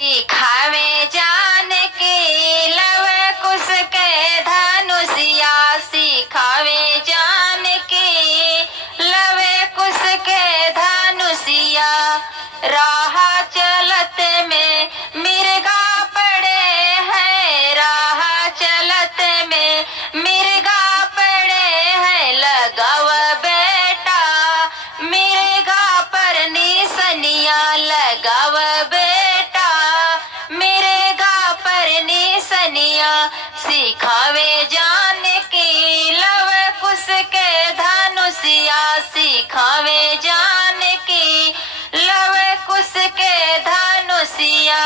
सिखावे जान की लव कुश के धनुषिया, सिखावे जान की लव कुश के धनुषिया। राह चलत में मिर्गा पड़े हैं, राह चलत में मिर्गा पड़े हैं। लगाव बेटा मिर्गा पर निसनिया, लगाव बेटा मिर्गा पर निसनिया। सिखावे जान की लव कुश के धनुषिया, सिखावे जान की लव कुश के धनुषिया।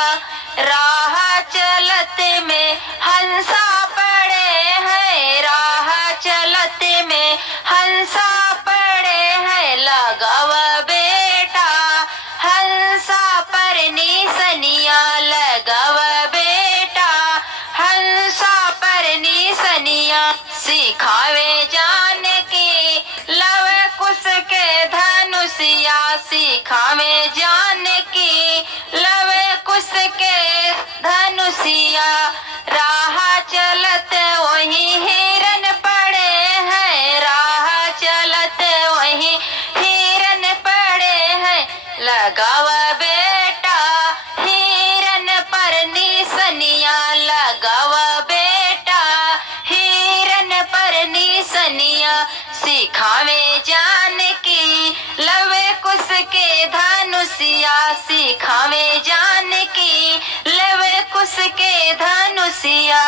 राह चलत में हंसा पड़े हैं, राह चलत में हंसा पड़े हैं। लगाव बेटा हंसा पर निसनिया, लगाव बेटा हंसा पर निसनिया। सिखावे जान की लव कुश के धनुषिया, सिखावे जान की लव कुश के धनुषिया। राह चलत वहीं हिरन पड़े हैं, राह चलत वहीं हिरन पड़े हैं। लगाव बेटा हिरन पर निसनिया, लगाव बेटा हिरन पर निसनिया। सिखावे जान की लव कुश के धनुषिया, सिखावे जान की लव कुश के धनुषिया।